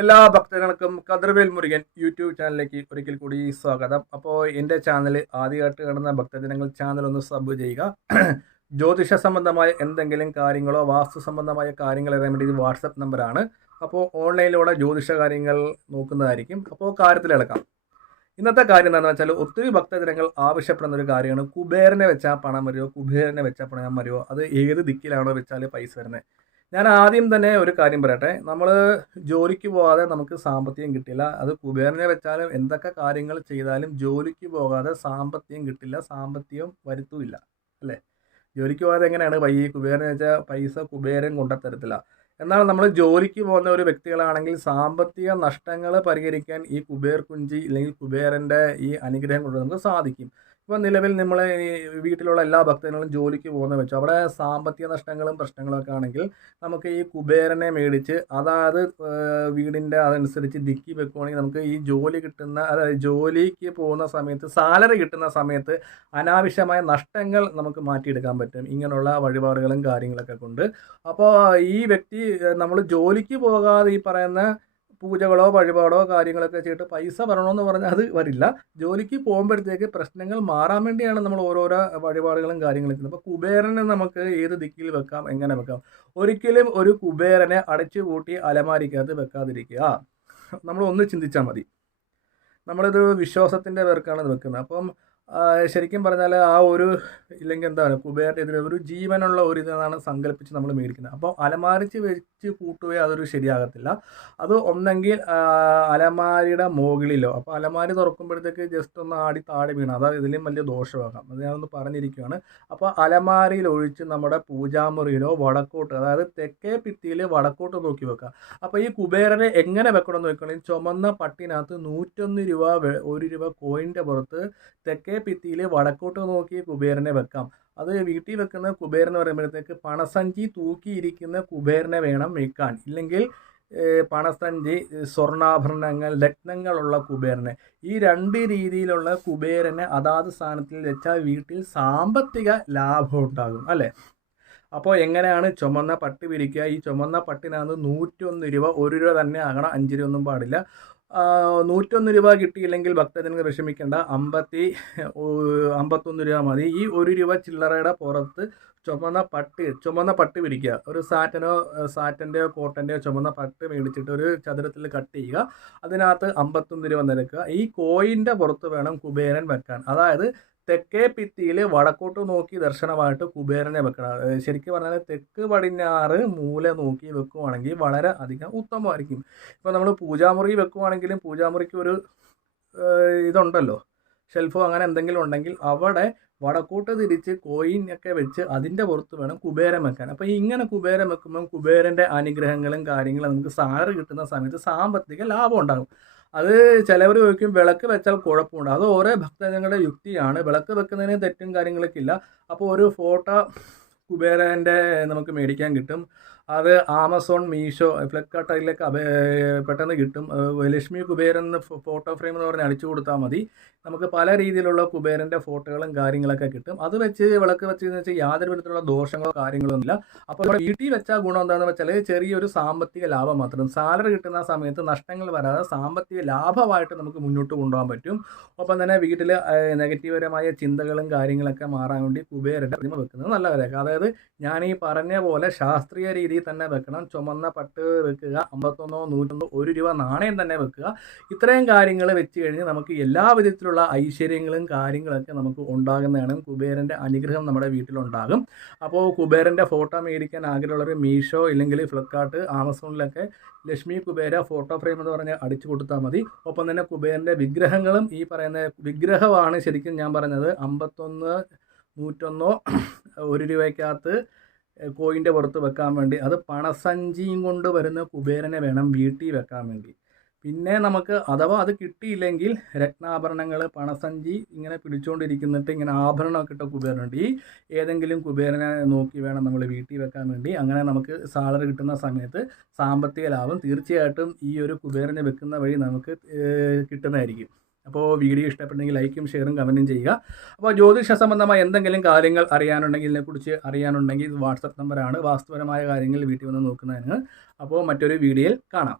എല്ലാ ഭക്തജനങ്ങൾക്കും കതിർവേൽ മുരുകൻ യൂട്യൂബ് ചാനലിലേക്ക് ഒരിക്കൽ കൂടി സ്വാഗതം. അപ്പോൾ എൻ്റെ ചാനൽ ആദ്യമായിട്ട് കാണുന്ന ഭക്തജനങ്ങൾ ചാനൽ ഒന്ന് സബ് ചെയ്യുക. ജ്യോതിഷ സംബന്ധമായ എന്തെങ്കിലും കാര്യങ്ങളോ വാസ്തു സംബന്ധമായ കാര്യങ്ങൾ അറിയാൻ വേണ്ടി ഇത് വാട്സപ്പ് നമ്പറാണ്. അപ്പോൾ ഓൺലൈനിലൂടെ ജ്യോതിഷ കാര്യങ്ങൾ നോക്കുന്നതായിരിക്കും. അപ്പോൾ കാര്യത്തിൽ കിടക്കാം. ഇന്നത്തെ കാര്യം എന്താണെന്ന് വെച്ചാൽ ഒത്തിരി ഭക്തജനങ്ങൾ ആവശ്യപ്പെടുന്ന ഒരു കാര്യമാണ്, കുബേരനെ വെച്ചാൽ പണം വരുമോ, കുബേരനെ വെച്ചാൽ പണം വരുമോ, അത് ഏത് ദിക്കിലാണോ വെച്ചാൽ പൈസ വരുന്നത്. ഞാൻ ആദ്യം തന്നെ ഒരു കാര്യം പറയട്ടെ, നമ്മൾ ജോലിക്ക് പോകാതെ നമുക്ക് സാമ്പത്തികം കിട്ടില്ല. അത് കുബേരനെ വെച്ചാലും എന്തൊക്കെ കാര്യങ്ങൾ ചെയ്താലും ജോലിക്ക് പോകാതെ സാമ്പത്തികം കിട്ടില്ല, സാമ്പത്തികം വരുത്തുമില്ല, അല്ലേ? ജോലിക്ക് പോകാതെ എങ്ങനെയാണ് കുബേരനെ വെച്ചാൽ പൈസ കുബേരൻ കൊണ്ടുത്തരത്തില്ല. എന്നാൽ നമ്മൾ ജോലിക്ക് പോകുന്ന ഒരു വ്യക്തികളാണെങ്കിൽ സാമ്പത്തിക നഷ്ടങ്ങൾ പരിഹരിക്കാൻ ഈ കുബേർ കുഞ്ചി അല്ലെങ്കിൽ കുബേരൻ്റെ ഈ അനുഗ്രഹം കൊണ്ട് നമുക്ക് സാധിക്കും. ഇപ്പോൾ നിലവിൽ നമ്മൾ ഈ വീട്ടിലുള്ള എല്ലാ ഭക്തജനങ്ങളും ജോലിക്ക് പോകുന്ന വെച്ചു അവിടെ സാമ്പത്തിക നഷ്ടങ്ങളും പ്രശ്നങ്ങളൊക്കെ ആണെങ്കിൽ നമുക്ക് ഈ കുബേരനെ മേടിച്ച്, അതായത് വീടിൻ്റെ അതനുസരിച്ച് ദിക്കി വെക്കുകയാണെങ്കിൽ നമുക്ക് ഈ ജോലി കിട്ടുന്ന, അതായത് ജോലിക്ക് പോകുന്ന സമയത്ത് സാലറി കിട്ടുന്ന സമയത്ത് അനാവശ്യമായ നഷ്ടങ്ങൾ നമുക്ക് മാറ്റിയെടുക്കാൻ പറ്റും ഇങ്ങനെയുള്ള വഴിപാടുകളും കാര്യങ്ങളൊക്കെ കൊണ്ട്. അപ്പോൾ ഈ വ്യക്തി നമ്മൾ ജോലിക്ക് പോകാതെ ഈ പറയുന്ന പൂജകളോ വഴിപാടോ കാര്യങ്ങളൊക്കെ ചെയ്തിട്ട് പൈസ വരണമെന്ന് പറഞ്ഞാൽ അത് വരില്ല. ജോലിക്ക് പോകുമ്പോഴത്തേക്ക് പ്രശ്നങ്ങൾ മാറാൻ വേണ്ടിയാണ് നമ്മൾ ഓരോരോ വഴിപാടുകളും കാര്യങ്ങളും ചെയ്യുന്നത്. അപ്പോൾ കുബേരനെ നമുക്ക് ഏത് ദിക്കിൽ വെക്കാം, എങ്ങനെ വെക്കാം? ഒരിക്കലും ഒരു കുബേരനെ അടച്ചു പൂട്ടി അലമാരിക്കകത്ത് വെക്കാതിരിക്കുക. നമ്മൾ ഒന്ന് ചിന്തിച്ചാൽ മതി. നമ്മളിത് വിശ്വാസത്തിൻ്റെ പേർക്കാണ് ഇത് വെക്കുന്നത്. അപ്പം ശരിക്കും പറഞ്ഞാൽ ആ ഒരു ഇല്ലെങ്കിൽ എന്താണ് കുബേരൻ്റെ ഇതിൽ ഒരു ജീവനുള്ള ഒരു ഇതാണ് സങ്കല്പിച്ച് നമ്മൾ മേടിക്കുന്നത്. അപ്പോൾ അലമാരിച്ച് വെച്ച് പൂട്ടുകയോ അതൊരു ശരിയാകത്തില്ല. അത് ഒന്നെങ്കിൽ അലമാരിയുടെ മുകളിലോ, അപ്പോൾ അലമാരി തുറക്കുമ്പോഴത്തേക്ക് ജസ്റ്റ് ഒന്ന് ആടി താഴെ വീണാൽ അതായത് ഇതിലും വലിയ ദോഷമാകാം. അത് ഞാനൊന്ന് പറഞ്ഞിരിക്കുകയാണ്. അപ്പോൾ അലമാരിയിൽ ഒഴിച്ച് നമ്മുടെ പൂജാമുറിയിലോ വടക്കോട്ട്, അതായത് തെക്കേ ഭിത്തിയിൽ വടക്കോട്ട് നോക്കി വെക്കുക. അപ്പോൾ ഈ കുബേരനെ എങ്ങനെ വെക്കണമെന്ന് നോക്കുകയാണെങ്കിൽ ചുമന്ന പട്ടിനകത്ത് 101 രൂപ 1 രൂപ കോയിൻ്റെ പുറത്ത് തെക്കേ ഭിത്തിയിൽ വടക്കോട്ട് നോക്കി കുബേരനെ വെക്കാം. അത് വീട്ടിൽ വെക്കുന്ന കുബേരൻ എന്ന് പറയുമ്പോഴത്തേക്ക് പണസഞ്ചി തൂക്കിയിരിക്കുന്ന കുബേരനെ വേണം വെക്കാൻ. ഇല്ലെങ്കിൽ പണസഞ്ചി, സ്വർണ്ണാഭരണങ്ങൾ, രത്നങ്ങളുള്ള കുബേരനെ, ഈ രണ്ട് രീതിയിലുള്ള കുബേരനെ അതാത് സ്ഥാനത്തിൽ വെച്ചാൽ വീട്ടിൽ സാമ്പത്തിക ലാഭം ഉണ്ടാകും, അല്ലേ? അപ്പോൾ എങ്ങനെയാണ് ചുമന്ന പട്ട് വിരിക്കുക? ഈ ചുമന്ന പട്ടിനകത്ത് 101 രൂപ, 1 രൂപ തന്നെ ആകണം, 5 രൂപ ഒന്നും പാടില്ല. 101 രൂപ കിട്ടിയില്ലെങ്കിൽ ഭക്തജനങ്ങൾ വിഷമിക്കേണ്ട, 51 രൂപ മതി. ഈ 1 രൂപ ചില്ലറയുടെ പുറത്ത് ചുമന്ന പട്ട് വിരിക്കുക. ഒരു സാറ്റൻ്റെയോ കോട്ടൻ്റെയോ ചുമന്ന പട്ട് മേടിച്ചിട്ട് ഒരു ചതുരത്തിൽ കട്ട് ചെയ്യുക. അതിനകത്ത് 51 രൂപ നിരക്കുക. ഈ കോയിൻ്റെ പുറത്ത് വേണം കുബേരൻ വെക്കാൻ. അതായത് തെക്കേ ഭിത്തിയിൽ വടക്കോട്ട് നോക്കി ദർശനമായിട്ട് കുബേരനെ വെക്കണം. ശരിക്കും പറഞ്ഞാൽ തെക്ക് പടിഞ്ഞാറ് മൂല നോക്കി വെക്കുവാണെങ്കിൽ വളരെ അധികം ഉത്തമമായിരിക്കും. ഇപ്പോൾ നമ്മൾ പൂജാമുറി വെക്കുവാണെങ്കിലും പൂജാമുറിക്ക് ഒരു ഇതുണ്ടല്ലോ, ഷെൽഫോ അങ്ങനെ എന്തെങ്കിലും ഉണ്ടെങ്കിൽ അവിടെ വടക്കോട്ട് തിരിച്ച് കോയിനൊക്കെ വെച്ച് അതിൻ്റെ പുറത്ത് വേണം കുബേരൻ വെക്കാൻ. അപ്പോൾ ഇങ്ങനെ കുബേരൻ വെക്കുമ്പം കുബേരൻ്റെ അനുഗ്രഹങ്ങളും കാര്യങ്ങളും നമുക്ക് സാലറി കിട്ടുന്ന സമയത്ത് സാമ്പത്തിക ലാഭം ഉണ്ടാകും. അത് ചിലവർ ചോദിക്കും വിളക്ക് വെച്ചാൽ കുഴപ്പമുണ്ട്. അത് ഓരോ ഭക്തജനങ്ങളുടെ യുക്തിയാണ്. വിളക്ക് വെക്കുന്നതിന് തെറ്റും കാര്യങ്ങളൊക്കെ ഇല്ല. അപ്പോൾ ഒരു ഫോട്ടോ കുബേരൻ്റെ നമുക്ക് മേടിക്കാൻ കിട്ടും. അത് ആമസോൺ, മീഷോ, ഫ്ലിപ്കാർട്ട് അതിലൊക്കെ പെട്ടെന്ന് കിട്ടും. ലക്ഷ്മി കുബേരൻ ഫോട്ടോ ഫ്രെയിം എന്ന് പറഞ്ഞ് അടിച്ചു കൊടുത്താൽ മതി. നമുക്ക് പല രീതിയിലുള്ള കുബേരൻ്റെ ഫോട്ടോകളും കാര്യങ്ങളൊക്കെ കിട്ടും. അത് വെച്ച് വിളക്ക് വെച്ചെന്ന് വെച്ചാൽ യാതൊരു വിധത്തിലുള്ള ദോഷങ്ങളോ കാര്യങ്ങളോ ഒന്നുമില്ല. അപ്പോൾ ഇവിടെ വീട്ടിൽ വെച്ചാൽ ഗുണം എന്താണെന്ന് വെച്ചാൽ ചെറിയൊരു സാമ്പത്തിക ലാഭം മാത്രം. സാലറി കിട്ടുന്ന സമയത്ത് നഷ്ടങ്ങൾ വരാതെ സാമ്പത്തിക ലാഭമായിട്ട് നമുക്ക് മുന്നോട്ട് കൊണ്ടുപോകാൻ പറ്റും. ഒപ്പം തന്നെ വീട്ടിൽ നെഗറ്റീവപരമായ ചിന്തകളും കാര്യങ്ങളൊക്കെ മാറാൻ വേണ്ടി കുബേരൻ്റെ പ്രതിമ വെക്കുന്നത് നല്ല കാര്യമാണ്. അതായത് ഞാൻ ഈ പറഞ്ഞ പോലെ ശാസ്ത്രീയ രീതിയിൽ തന്നെ വെക്കണം. ചുമന്ന പട്ട് വെക്കുക, 51, 101, 1 രൂപ നാണയം തന്നെ വെക്കുക. ഇത്രയും കാര്യങ്ങൾ വെച്ച് കഴിഞ്ഞ് നമുക്ക് എല്ലാ വിധത്തിലുള്ള ഐശ്വര്യങ്ങളും കാര്യങ്ങളൊക്കെ നമുക്ക് ഉണ്ടാകുന്നതാണ്. കുബേരൻ്റെ അനുഗ്രഹം നമ്മുടെ വീട്ടിലുണ്ടാകും. അപ്പോൾ കുബേരൻ്റെ ഫോട്ടോ മേടിക്കാൻ ആഗ്രഹമുള്ളവർ മീഷോ ഇല്ലെങ്കിൽ ഫ്ലിപ്കാർട്ട്, ആമസോണിലൊക്കെ ലക്ഷ്മി കുബേര ഫോട്ടോ ഫ്രെയിം എന്ന് പറഞ്ഞ് അടിച്ചു കൊടുത്താൽ മതി. ഒപ്പം തന്നെ കുബേരൻ്റെ വിഗ്രഹങ്ങളും ഈ പറയുന്ന വിഗ്രഹമാണ് ശരിക്കും ഞാൻ പറഞ്ഞത്. 51, 101, 1 രൂപയ്ക്കകത്ത് കോയിൻ്റെ പുറത്ത് വെക്കാൻ വേണ്ടി, അത് പണസഞ്ചിയും കൊണ്ട് വരുന്ന കുബേരനെ വേണം വീട്ടിൽ വെക്കാൻ വേണ്ടി. പിന്നെ നമുക്ക് അഥവാ അത് കിട്ടിയില്ലെങ്കിൽ രത്നാഭരണങ്ങൾ, പണസഞ്ചി ഇങ്ങനെ പിടിച്ചുകൊണ്ടിരിക്കുന്നിട്ട് ഇങ്ങനെ ആഭരണമൊക്കെ ഇട്ട കുബേരനുണ്ട്. ഈ ഏതെങ്കിലും കുബേരനെ നോക്കി വേണം നമ്മൾ വീട്ടിൽ വെക്കാൻ വേണ്ടി. അങ്ങനെ നമുക്ക് സാലറി കിട്ടുന്ന സമയത്ത് സാമ്പത്തിക ലാഭം തീർച്ചയായിട്ടും ഈ ഒരു കുബേരനെ വെക്കുന്ന വഴി നമുക്ക് കിട്ടുന്നതായിരിക്കും. അപ്പോൾ വീഡിയോ ഇഷ്ടപ്പെട്ടെങ്കിൽ ലൈക്കും ഷെയറും കമൻറ്റും ചെയ്യുക. അപ്പോൾ ജ്യോതിഷ സംബന്ധമായ എന്തെങ്കിലും കാര്യങ്ങൾ അറിയാനുണ്ടെങ്കിൽ, ഇതിനെക്കുറിച്ച് അറിയാനുണ്ടെങ്കിൽ ഇത് വാട്സപ്പ് നമ്പറാണ്. വാസ്തുപരമായ കാര്യങ്ങൾ വീട്ടിൽ വന്ന് നോക്കുന്നതിന്. അപ്പോൾ മറ്റൊരു വീഡിയോയിൽ കാണാം.